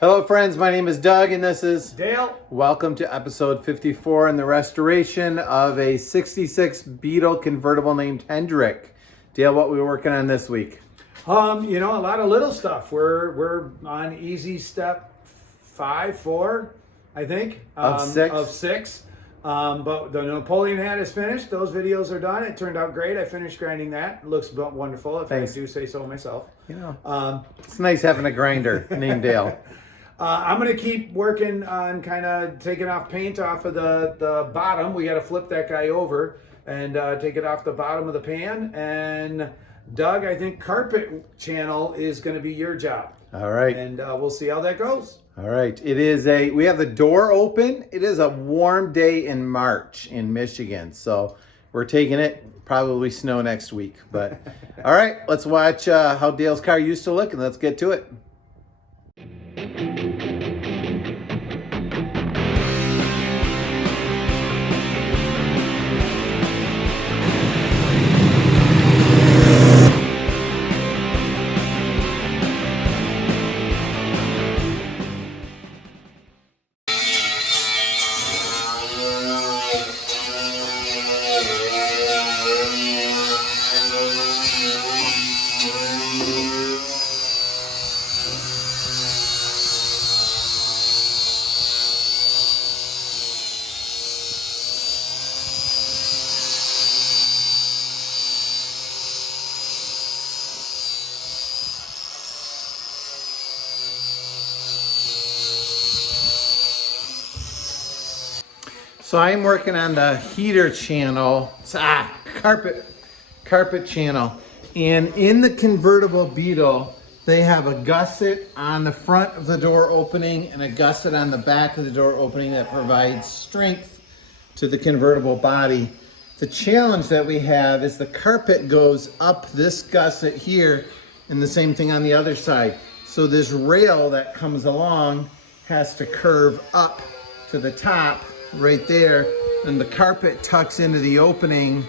Hello friends, my name is Doug and this is Dale. Welcome to episode 54 in the restoration of a 66 Beetle convertible named Hendrick. Dale, what we were working on this week? A lot of little stuff. We're on easy step 4, I think. Of six? Of 6. But the Napoleon hat is finished. Those videos are done. It turned out great. I finished grinding that. It looks wonderful, if Thanks. I do say so myself. It's nice having a grinder named Dale. I'm going to keep working on kind of taking off paint off of the bottom. We got to flip that guy over and take it off the bottom of the pan. And Doug, I think carpet channel is going to be your job. All right. And we'll see how that goes. All right. We have the door open. It is a warm day in March in Michigan. So we're taking it. Probably snow next week. But all right, let's watch how Dale's car used to look and let's get to it. So I'm working on the heater channel, carpet channel. And in the convertible Beetle, they have a gusset on the front of the door opening and a gusset on the back of the door opening that provides strength to the convertible body. The challenge that we have is the carpet goes up this gusset here and the same thing on the other side. So this rail that comes along has to curve up to the top right there, and the carpet tucks into the opening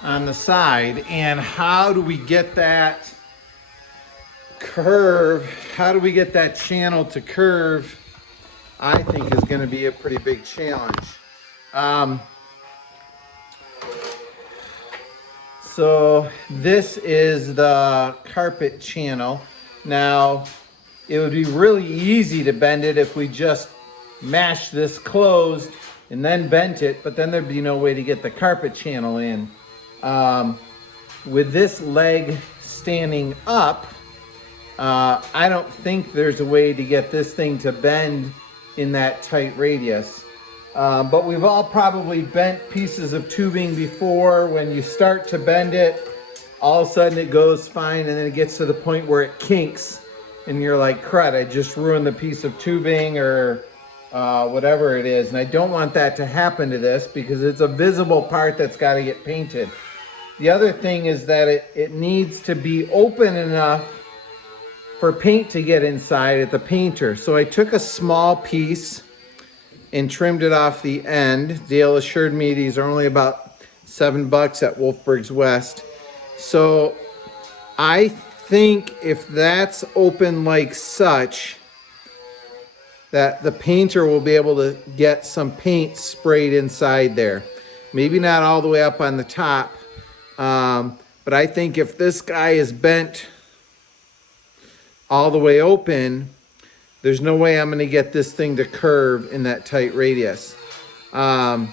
on the side. And how do we get that curve? How do we get that channel to curve? I think is going to be a pretty big challenge. So this is the carpet channel. Now, it would be really easy to bend it if we just mashed this closed and then bent it, but then there'd be no way to get the carpet channel in. With this leg standing up, I don't think there's a way to get this thing to bend in that tight radius. But we've all probably bent pieces of tubing before. When you start to bend it, all of a sudden it goes fine, and then it gets to the point where it kinks, and you're like, crud, I just ruined the piece of tubing or whatever it is. And I don't want that to happen to this because it's a visible part that's got to get painted. The other thing is that it needs to be open enough for paint to get inside at the painter. So I took a small piece and trimmed it off the end. Dale assured me these are only about $7 at Wolfberg's West. So I think if that's open like such, that the painter will be able to get some paint sprayed inside there. Maybe not all the way up on the top, but I think if this guy is bent all the way open, there's no way I'm going to get this thing to curve in that tight radius. But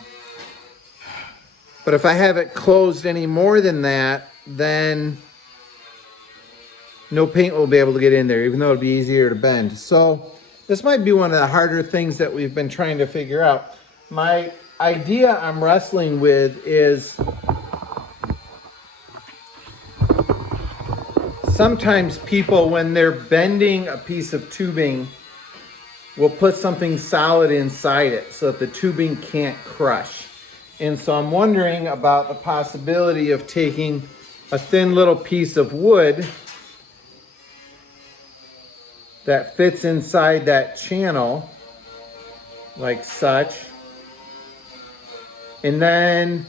if I have it closed any more than that, then no paint will be able to get in there, even though it'd be easier to bend. So this might be one of the harder things that we've been trying to figure out. My idea I'm wrestling with is sometimes people, when they're bending a piece of tubing, will put something solid inside it so that the tubing can't crush. And so I'm wondering about the possibility of taking a thin little piece of wood that fits inside that channel like such, and then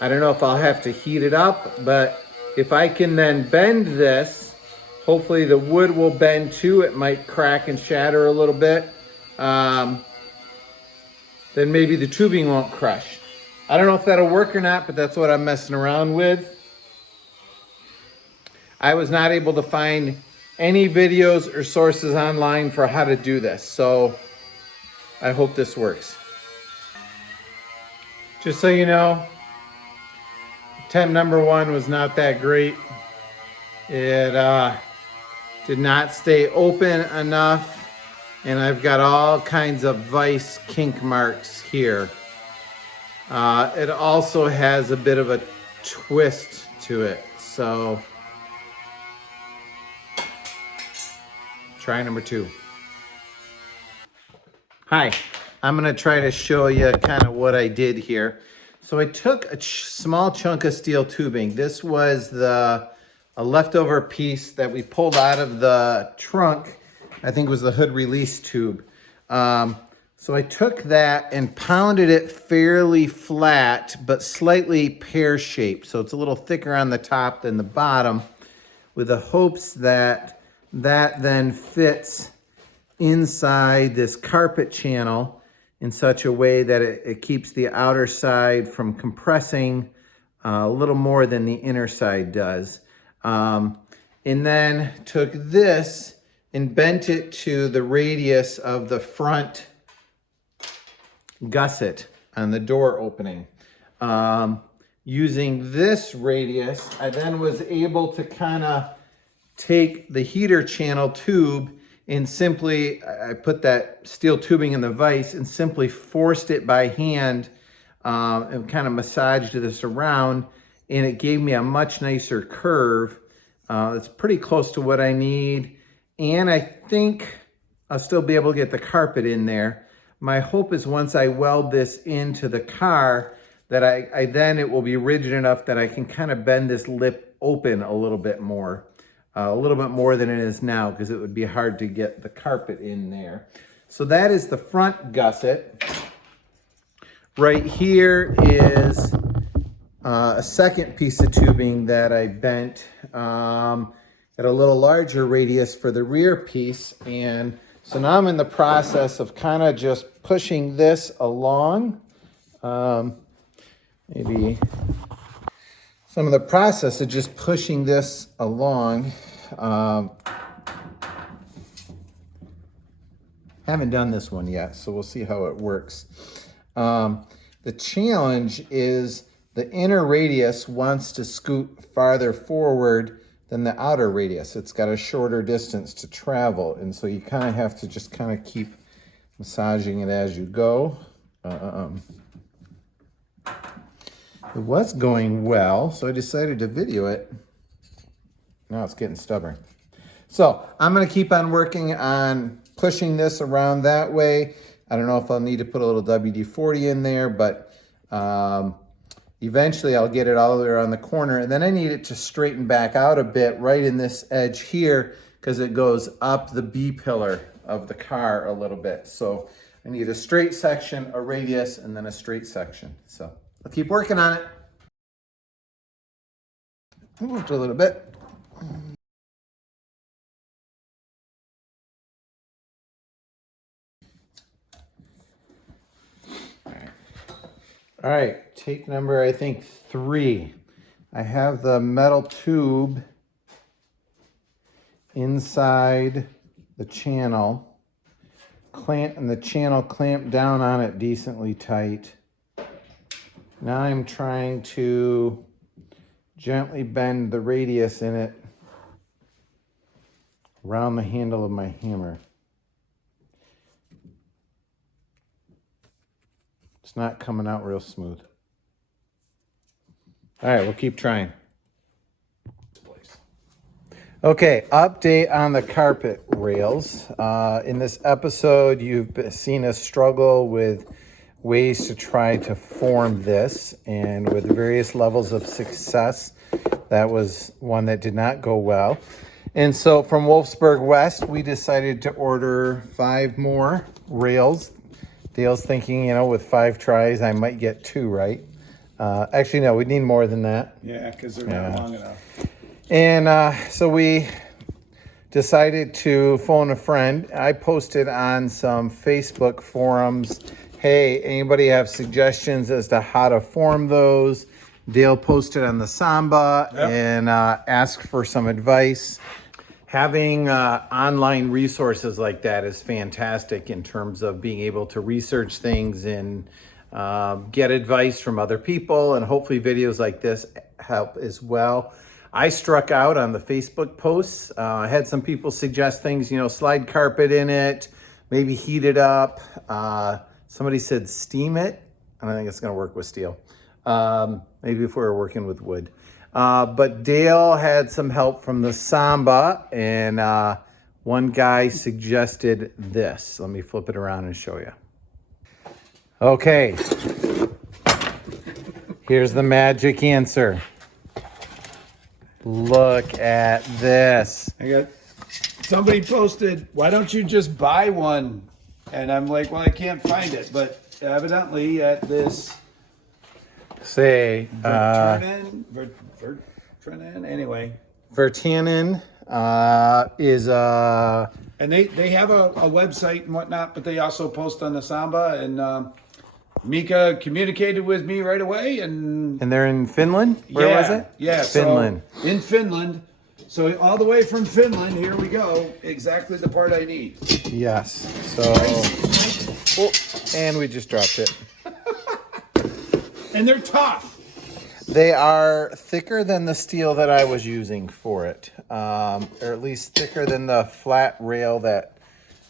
I don't know if I'll have to heat it up, but if I can then bend this Hopefully the wood will bend too. It might crack and shatter a little bit. Then maybe the tubing won't crush. I don't know if that'll work or not, but that's what I'm messing around with. I was not able to find any videos or sources online for how to do this, so I hope this works. Just so you know, attempt number 1 was not that great. It did not stay open enough, and I've got all kinds of vise kink marks here. It also has a bit of a twist to it, so try number 2. Hi, I'm gonna try to show you kind of what I did here. So I took a small chunk of steel tubing. This was a leftover piece that we pulled out of the trunk. I think it was the hood release tube. So I took that and pounded it fairly flat, but slightly pear-shaped. So it's a little thicker on the top than the bottom, with the hopes that that then fits inside this carpet channel in such a way that it keeps the outer side from compressing a little more than the inner side does. And then took this and bent it to the radius of the front gusset on the door opening. Using this radius, I then was able to kind of take the heater channel tube and simply, I put that steel tubing in the vise and simply forced it by hand and kind of massaged this around, and it gave me a much nicer curve. It's pretty close to what I need, and I think I'll still be able to get the carpet in there. My hope is once I weld this into the car that I then it will be rigid enough that I can kind of bend this lip open a little bit more than it is now, because it would be hard to get the carpet in there. So that is the front gusset. Right here is a second piece of tubing that I bent at a little larger radius for the rear piece. And so now I'm in the process of kind of just pushing this along. Maybe some of the process of just pushing this along. Haven't done this one yet, so we'll see how it works. The challenge is the inner radius wants to scoot farther forward than the outer radius. It's got a shorter distance to travel, and so you kind of have to just kind of keep massaging it as you go. It was going well, so I decided to video it. Now it's getting stubborn. So I'm gonna keep on working on pushing this around that way. I don't know if I'll need to put a little WD-40 in there, but eventually I'll get it all the way around the corner. And then I need it to straighten back out a bit right in this edge here, because it goes up the B-pillar of the car a little bit. So I need a straight section, a radius, and then a straight section. So I'll keep working on it. Moved a little bit. All right, take number, I think, 3. I have the metal tube inside the channel, and the channel clamped down on it decently tight. Now I'm trying to gently bend the radius in it around the handle of my hammer. It's not coming out real smooth. All right, we'll keep trying. Okay, update on the carpet rails. In this episode, you've seen us struggle with ways to try to form this, and with various levels of success. That was one that did not go well. And so from Wolfsburg West, we decided to order 5 more rails. Dale's thinking, with 5 tries, I might get 2 right. Actually, no, we need more than that. Yeah, because they're not long enough. And so we decided to phone a friend. I posted on some Facebook forums, hey, anybody have suggestions as to how to form those? Dale posted on the Samba and asked for some advice. Having online resources like that is fantastic in terms of being able to research things and get advice from other people, and hopefully videos like this help as well. I struck out on the Facebook posts. I had some people suggest things, you know, slide carpet in it, maybe heat it up. Somebody said steam it. I don't think it's gonna work with steel. Maybe if we were working with wood. But Dale had some help from the Samba, and one guy suggested this. Let me flip it around and show you. Okay, here's the magic answer. Look at this. I got somebody posted, why don't you just buy one? And I'm like, well, I can't find it, but evidently at this Say, Vertanen, anyway. Vertanen is And they have a website and whatnot, but they also post on the Samba, and Mika communicated with me right away, and they're in Finland? Where was it? Yeah, Finland. So in Finland. So all the way from Finland, here we go. Exactly the part I need. Yes. So, oh, and we just dropped it. And they're tough. They are thicker than the steel that I was using for it, or at least thicker than the flat rail that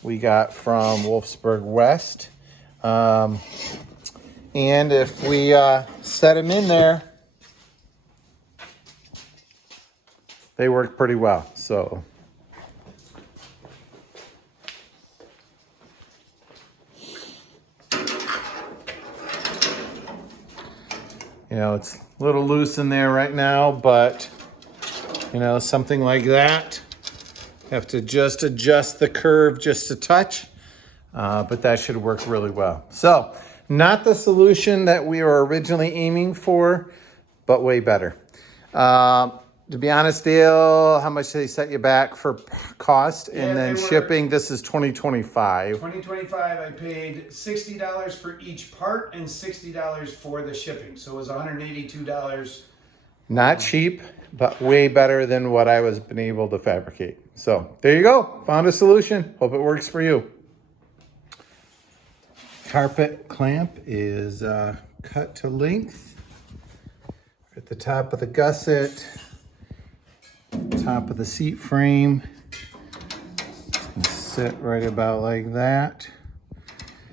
we got from Wolfsburg West. And if we set them in there, they work pretty well. So, you know, it's a little loose in there right now, but you know, something like that. Have to just adjust the curve just a touch, but that should work really well. So, not the solution that we were originally aiming for, but way better. To be honest, Dale, how much did they set you back for cost? And then shipping, this is 2025. 2025, I paid $60 for each part and $60 for the shipping. So it was $182. Not cheap, but way better than what I was been able to fabricate. So there you go. Found a solution. Hope it works for you. Carpet clamp is cut to length. At the top of the gusset, top of the seat frame. It's gonna sit right about like that.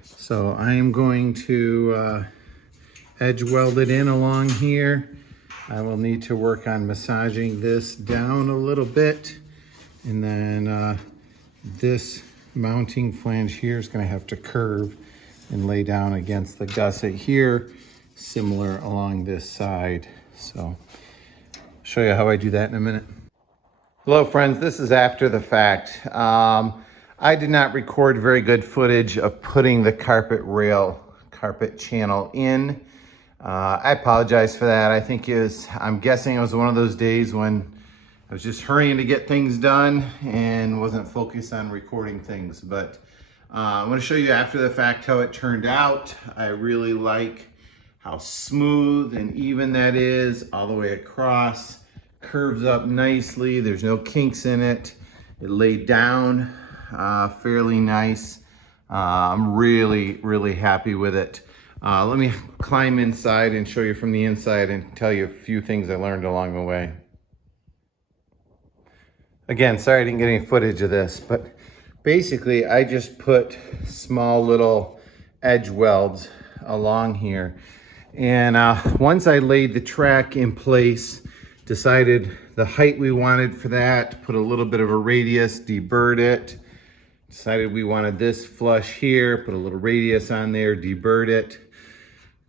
So I am going to edge weld it in along here. I will need to work on massaging this down a little bit. And then this mounting flange here is gonna have to curve and lay down against the gusset here, similar along this side. So I'll show you how I do that in a minute. Hello friends, this is after the fact. I did not record very good footage of putting the carpet channel in. I apologize for that. I'm guessing it was one of those days when I was just hurrying to get things done and wasn't focused on recording things. But I'm going to show you after the fact how it turned out. I really like how smooth and even that is all the way across. Curves up nicely. There's no kinks in it. It laid down fairly nice. I'm really happy with it. Let me climb inside and show you from the inside and tell you a few things I learned along the way. Again, sorry I didn't get any footage of this, but basically I just put small little edge welds along here. And once I laid the track in place, decided the height we wanted for that, put a little bit of a radius, deburred it. Decided we wanted this flush here, put a little radius on there, deburred it.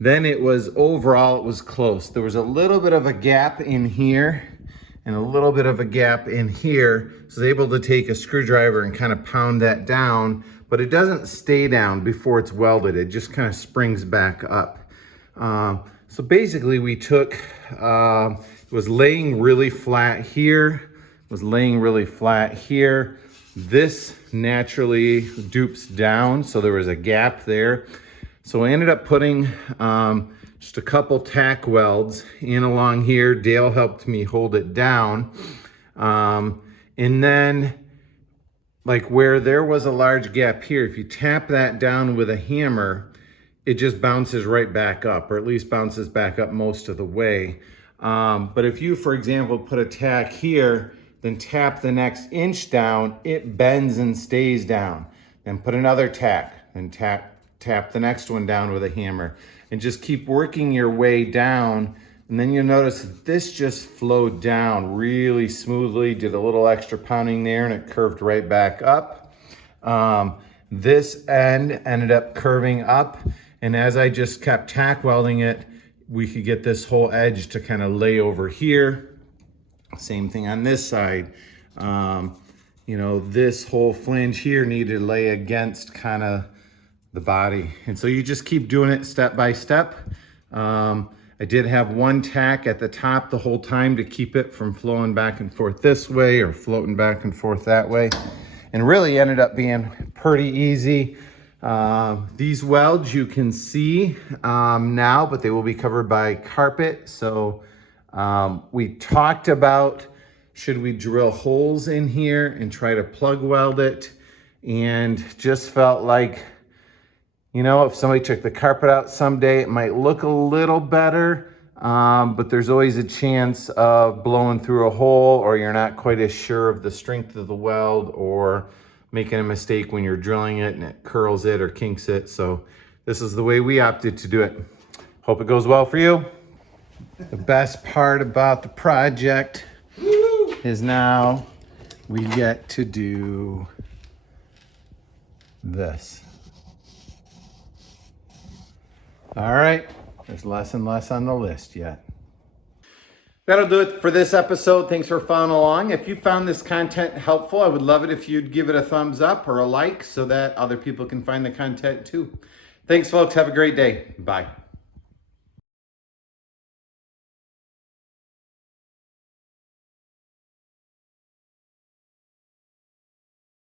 Then it was overall, it was close. There was a little bit of a gap in here and a little bit of a gap in here. So I was able to take a screwdriver and kind of pound that down, but it doesn't stay down before it's welded. It just kind of springs back up. So basically we took, it was laying really flat here, was laying really flat here. This naturally dupes down, so there was a gap there. So I ended up putting just a couple tack welds in along here. Dale helped me hold it down. And then, like where there was a large gap here, if you tap that down with a hammer, it just bounces right back up, or at least bounces back up most of the way. But if you, for example, put a tack here, then tap the next inch down, it bends and stays down. Then put another tack, and tap the next one down with a hammer, and just keep working your way down. And then you'll notice that this just flowed down really smoothly, did a little extra pounding there, and it curved right back up. This end ended up curving up, and as I just kept tack welding it, we could get this whole edge to kind of lay over here. Same thing on this side. You know, this whole flange here needed to lay against kind of the body. And so you just keep doing it step by step. I did have one tack at the top the whole time to keep it from flowing back and forth this way or floating back and forth that way. And really ended up being pretty easy. These welds you can see now, but they will be covered by carpet. So we talked about, should we drill holes in here and try to plug weld it, and just felt like, you know, if somebody took the carpet out someday, it might look a little better, but there's always a chance of blowing through a hole, or you're not quite as sure of the strength of the weld, or making a mistake when you're drilling it and it curls it or kinks it. So this is the way we opted to do it. Hope it goes well for you. The best part about the project is now we get to do this. All right, there's less and less on the list yet. That'll do it for this episode. Thanks for following along. If you found this content helpful, I would love it if you'd give it a thumbs up or a like so that other people can find the content too. Thanks, folks. Have a great day. Bye.